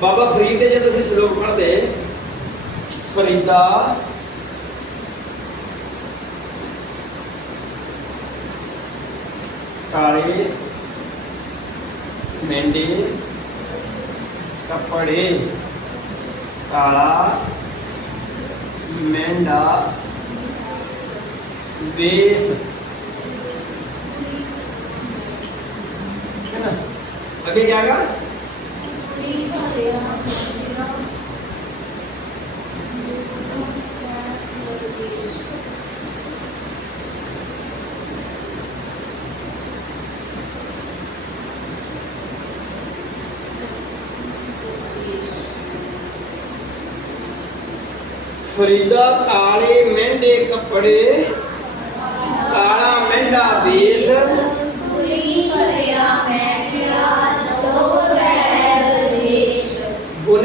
ਬਾਬਾ ਫਰੀਦ ਦੇ ਜੇ ਤੁਸੀਂ ਸ਼ਲੋਕ ਪੜ੍ਹਦੇ ਫਰੀਦਾ ਕਾਲੇ ਮੈਂਡੇ ਕੱਪੜੇ ਕਾਲਾ ਮੈਂਡਾ ਵੇਸ है ना आगे क्या फरीदा काले मेहंदे कपड़े काला मेहंदा भेष ਗੁਣ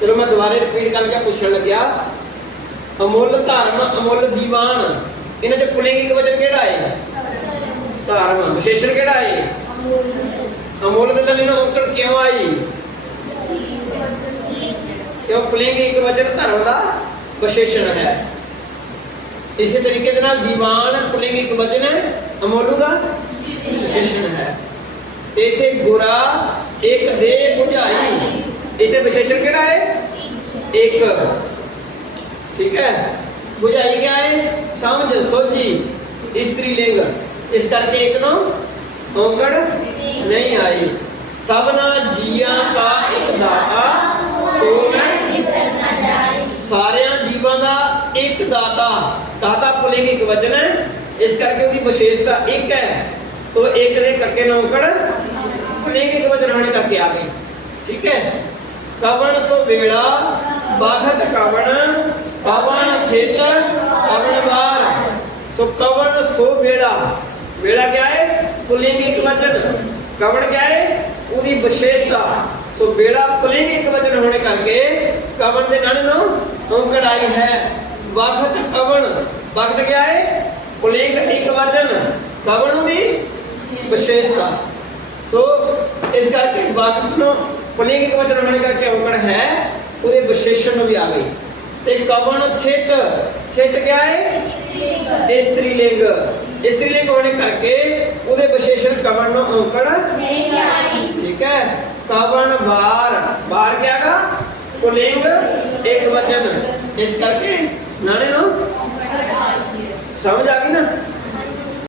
ਚਲੋ ਮੈਂ ਦੁਬਾਰੇ ਰਿਪੀਟ ਕਰਨ ਲੱਗਾ ਪੁੱਛਣ ਲੱਗਿਆ ਅਮੁੱਲ ਧਰਮ ਅਮੁੱਲ ਦੀਵਾਨ ਇਹਨਾਂ ਚ ਪੁਲਿੰਗ ਵਚਨ ਕਿਹੜਾ ਹੈ ਧਰਮ ਵਿਸ਼ੇਸ਼ਣ ਕਿਹੜਾ ਹੈ ਅਮੁੱਲ ਦੇ ਨਾਲ ਇਹਨਾਂ ਔਂਕੜ ਕਿਉਂ ਆਈ ਕਿਉਂ ਪੁਲਿੰਗ ਇੱਕ ਵਚਨ ਧਰਮ ਦਾ ਵਿਸ਼ੇਸ਼ਣ ਹੈ ਇਸੇ ਤਰੀਕੇ ਦੇ ਨਾਲ ਦੀਵਾਨ ਪੁਲਿੰਗ ਇੱਕ ਵਚਨ ਹੈ ਅਮੋਲੂ ਦਾ ਵਿਸ਼ੇਸ਼ਣ ਹੈ ਤੇ ਇੱਥੇ ਗੁਰਾ ਇੱਕ ਦੇ ਬੁਝਾਈ ਇੱਥੇ ਵਿਸ਼ੇਸ਼ਣ ਕਿਹੜਾ ਹੈ एक। ठीक है? बुझा ही क्या है समझ सोची स्त्री लिंग। इस करके एक नो औकड़ नहीं आई। सबना जिया का एक दाता सारे जीवन का एक दाता। दाता पुलिंग एक वचन है। इस करके उसकी विशेषता एक है। तो एक करके नौकड़ पुलिंग एक वचन होने करके आ गई। ठीक है? ਕਵਣ ਸੋ ਵੇਲਾ ਬਾਧਕ ਕਵਣ ਕਵਣ ਥਿਤ ਕਵਣ ਵਾਰ। ਸੋ ਕਵਣ ਸੋ ਵੇਲਾ ਵੇਲਾ ਕਿਆ ਹੈ ਪੁਲਿੰਗ ਇੱਕ ਵਚਨ। ਕਵਣ ਕਿਆ ਹੈ ਉਹਦੀ ਵਿਸ਼ੇਸ਼ਤਾ। ਸੋ ਵੇਲਾ ਪੁਲਿੰਗ ਇੱਕ ਵਚਨ ਹੋਣੇ ਕਰਕੇ ਕਵਣ ਦੇ ਨਾਲ ਨੂੰ ਔਂਕੜ ਹੈ। ਵਕਤ ਕਵਣ। ਵਕਤ ਕਿਆ ਹੈ ਪੁਲਿੰਗ ਇੱਕ ਵਚਨ। ਕਵਣ ਦੀ ਵਿਸ਼ੇਸ਼ਤਾ। ਸੋ ਇਸ ਕਰਕੇ ਵਕਤ ਨੂੰ ਪੁਲਿੰਗ ਵਚਨ ਹੋਣੇ ਕਰਕੇ ਔਂਕੜ ਹੈ ਉਹਦੇ ਵਿਸ਼ੇਸ਼ਣ ਨੂੰ ਵੀ ਆ ਗਈ। ਤੇ ਕਵਣ ਥਿਤ ਥਿਤ ਕਿਆ ਹੈ ਇਸਤਰੀ ਲਿੰਗ ਇਸਤਰੀ ਲਿੰਗ ਹੋਣੇ ਕਰਕੇ ਉਹਦੇ ਵਿਸ਼ੇਸ਼ਣ ਕਵਣ ਨੂੰ ਔਂਕੜ ਠੀਕ ਹੈ। ਕਵਣ ਵਾਰ। ਵਾਰ ਕਿਆ ਗਾ? ਪੁਲਿੰਗ ਇੱਕ ਵਚਨ। ਇਸ ਕਰਕੇ ਨਾਲੇ ਨੂੰ ਸਮਝ ਆ ਗਈ ਨਾ?